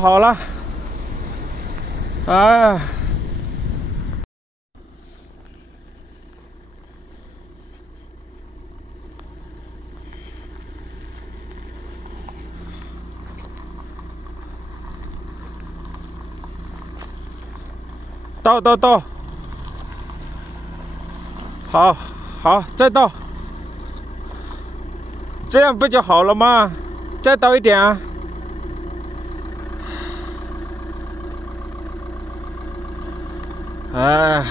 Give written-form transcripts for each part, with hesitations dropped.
好了，哎，到，好，好，再倒，这样不就好了吗？再倒一点啊。 哎，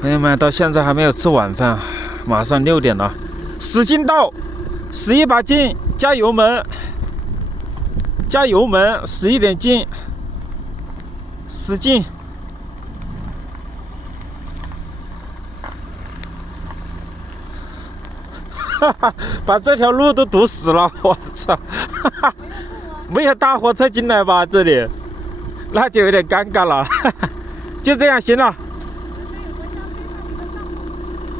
朋友们，到现在还没有吃晚饭，马上6点了，使劲倒，使一把劲，加油门，加油门，使一点劲，使劲，哈哈，把这条路都堵死了，我操，哈哈，没有大货车进来吧？这里，那就有点尴尬了，哈哈，就这样行了。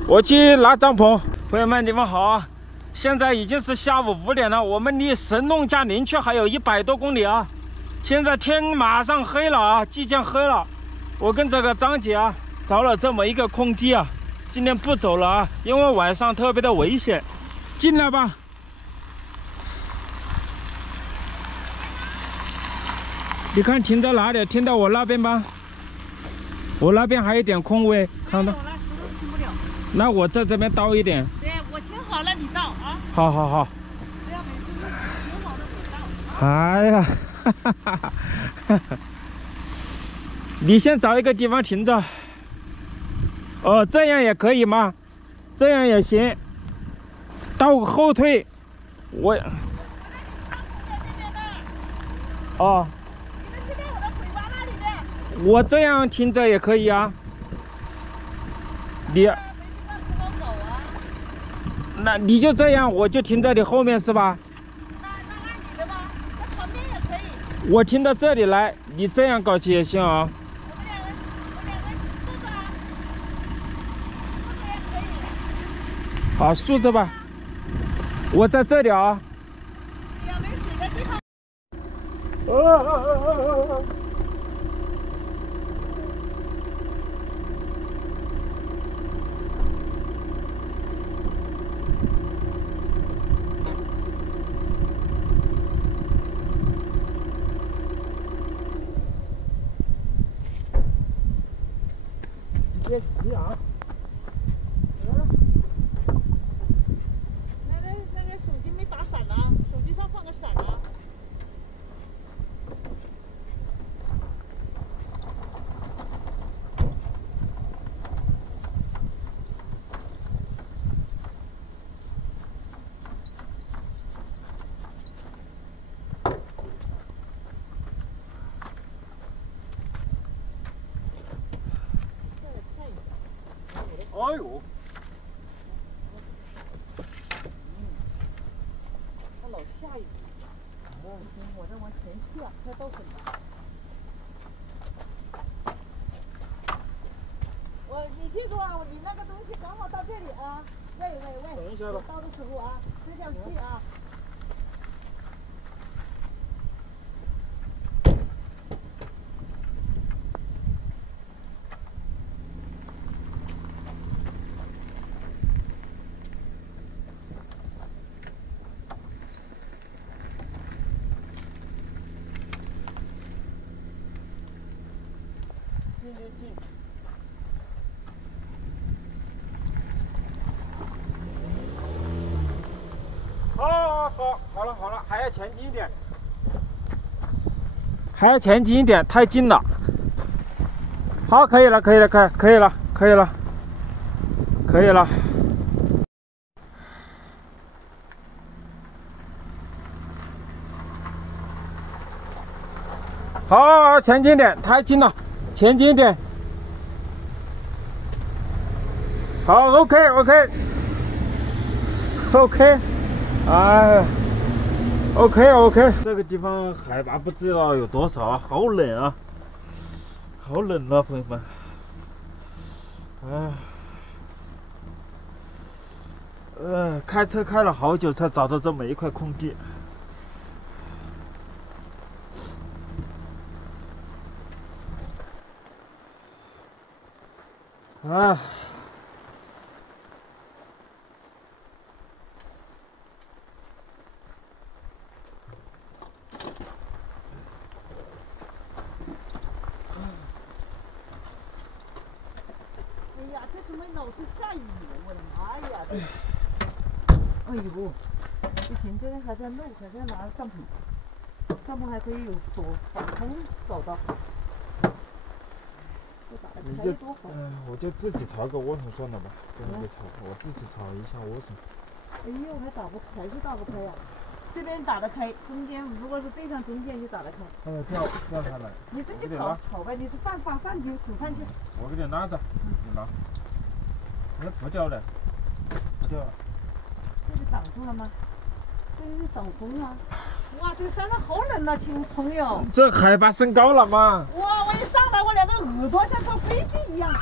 我去拿帐篷，朋友们，你们好啊！现在已经是下午5点了，我们离神农架林区还有100多公里啊！现在天马上黑了啊，即将黑了。我跟这个张姐啊找了这么一个空地啊，今天不走了啊，因为晚上特别的危险。进来吧。你看停在哪里？停到我那边吧。我那边还有点空位，看到。 那我在这边倒一点。对，我停好了，你倒啊。好好好。不要每次都停好了我倒。哎呀，哈哈哈哈哈！你先找一个地方停着。哦，这样也可以吗？这样也行。倒后退，我。哦。你们去练我的腿巴那里的。我这样停着也可以啊。你。 那你就这样，我就停在你后面是吧？那按你的吧，在旁边也可以。我停到这里来，你这样搞起也行啊。我们两个竖着啊，竖着也可以。好，竖着吧。我在这里啊。对呀，没水的地方。别急啊！那个手机没打闪呢，手机上放个闪呢。哎呦！它老下雨。不行，我这往前去啊，快到水了。你记住啊，你那个东西刚好到这里啊。喂，等一下了。倒的时候啊，摄像机啊。进。好了，还要前进一点，还要前进一点，太近了。好，可以了。好，前进一点，太近了，前进一点。好 ，OK， 哎 ，OK， 这个地方海拔不知道有多少啊，好冷啊，朋友们，开车开了好久才找到这么一块空地。啊。哎呀，这怎么老是下雨？我的妈呀！哎呦，不行，这边还在漏，还在拿帐篷，帐篷还可以有躲防风找到。这打得开多好！我就自己炒个莴笋算了吧，不用给炒，我自己炒一下莴笋。哎呦，还是打不开呀、这边打得开，中间如果是对上中间就打得开。掉下来。你自己炒呗，你是把饭去煮饭去。我给你拿着，你拿。哎，不掉了，不掉了。这里挡住了吗？这里是挡风啊！哇，这个山上好冷呐，亲朋友。这海拔升高了嘛？哇，我一上来，我两个耳朵像坐飞机一样。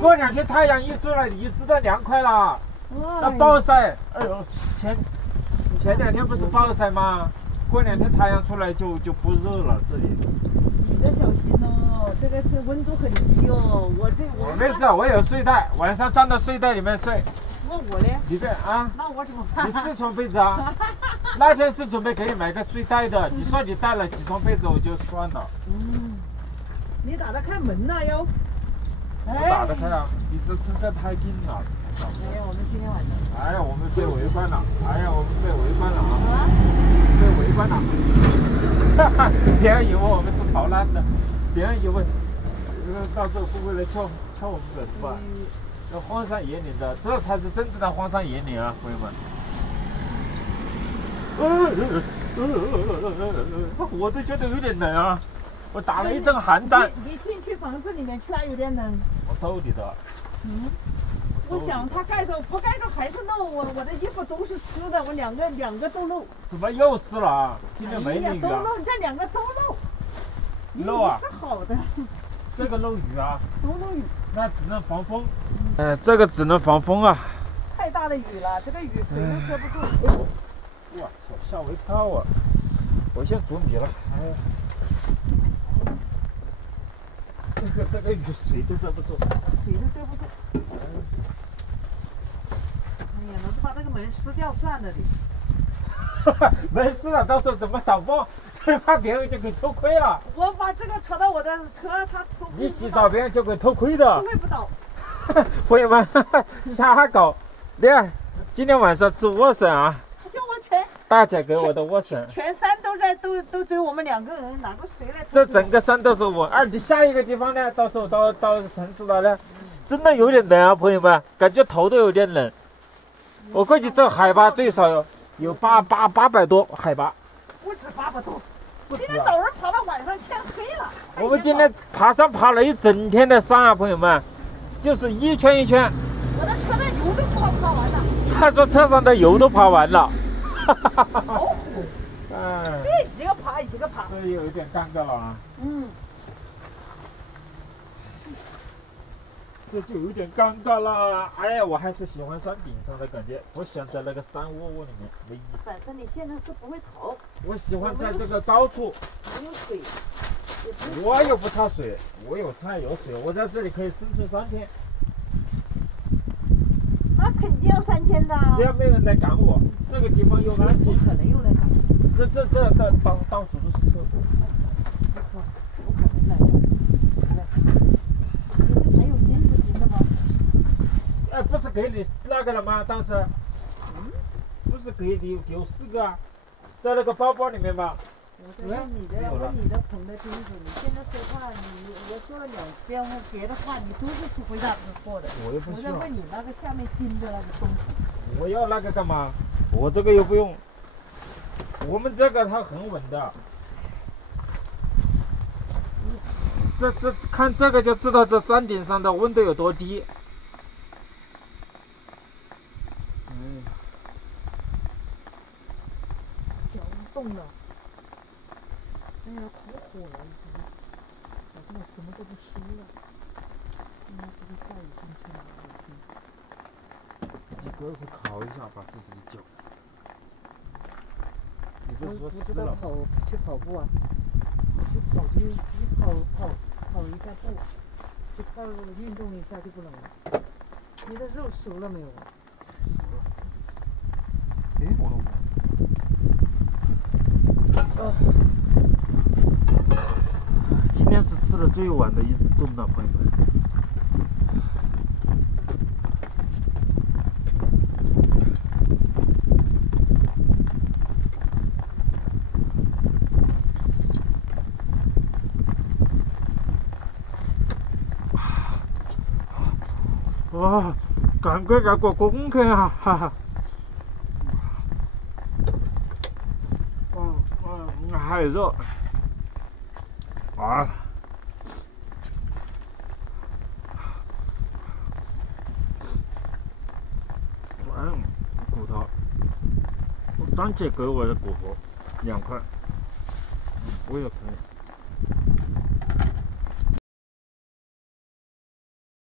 过两天太阳一出来，你就知道凉快了。那暴晒，哎呦，前2天不是暴晒吗？过2天太阳出来就不热了，这里。你得小心哦，这个是温度很低哦。我没事，我有睡袋，晚上钻到睡袋里面睡。我呢？你这啊？那我怎么办？你4床被子啊？那天是准备给你买个睡袋的，你说你带了几床被子，我就算了。你打得开门呐要？我打得开啊，你这车盖太近了。哎呀，我们今天晚上。哎呀，我们被围观了！哎呀，我们被围观了啊！被围观了！哈哈，别人以为我们是逃难的，别人以为到时候会不会来撬我们的是吧？这荒山野岭的，这才是真正的荒山野岭啊，朋友们！我都觉得有点冷啊，我打了一阵寒战。你进去房子里面去还有点冷。我兜里的。我想他盖着不盖着还是漏，我的衣服都是湿的，我两个都漏。怎么又湿了啊？今天没淋雨啊？都漏，这2个都漏。漏啊？是好的。这个漏雨啊？都漏雨。那只能防风。这个只能防风啊。太大的雨了，这个雨水都遮不住。我操，吓我一跳啊！我先煮米了。哎呀，这个雨水都遮不住。水都遮不住。哎呀，老子把这个门撕掉算了的。没事了，到时候怎么挡风？这怕别人就给偷窥了。我把这个扯到我的车，他偷。你洗澡别人就给偷窥的。不会不倒。朋友们，瞎搞！你看，今天晚上吃莴笋啊。就我全。大姐给我的莴笋。全山都追我们2个人，哪个谁来？这整个山都是我。你下一个地方呢？到时候到城市了呢，真的有点冷啊，朋友们，感觉头都有点冷。我估计这海拔最少有800多海拔。不止800多。今天早上爬到晚上天黑了。我们今天爬了一整天的山啊，朋友们，就是一圈一圈。我的车的油都爬完了。他说车上的油都爬完了。老虎。这一个爬一个爬。这有一点尴尬了啊。这就有点尴尬了。哎呀，我还是喜欢山顶上的感觉，我喜欢在那个山窝里面没意思。反正你现在是不会潮。我喜欢在这个高处。没有水。我又不差水，我有菜有水，我在这里可以生存3天。那肯定要3天的。只要没人来赶我，这个地方又安静。不可能有人赶。这到处都是厕所。不可能来的。你这还有监视屏的吗？不是给你那个了吗？当时。不是给你有4个啊，在那个包包里面吧。我在问你的捧的清楚，你现在说话，我说了2遍别的话，你都是回答错的。我又不需要。我在问你那个下面钉的那个东西。我要那个干嘛？我这个又不用。我们这个它很稳的。这看这个就知道这山顶上的温度有多低。脚冻了。哎呀，可火了已经，反正我什么都不湿了。应该不会下雨今天吧？你过一会烤一下，把自己的脚。你这说湿了。去跑步啊？去跑一下步。就靠运动一下就不冷了。你的肉熟了没有？熟了。哎，我今天是吃的最晚的一顿了，朋友们。哇，赶快给做功课啊！哈哈。还有肉啊！骨头，张姐给我的骨头2块，我也可以。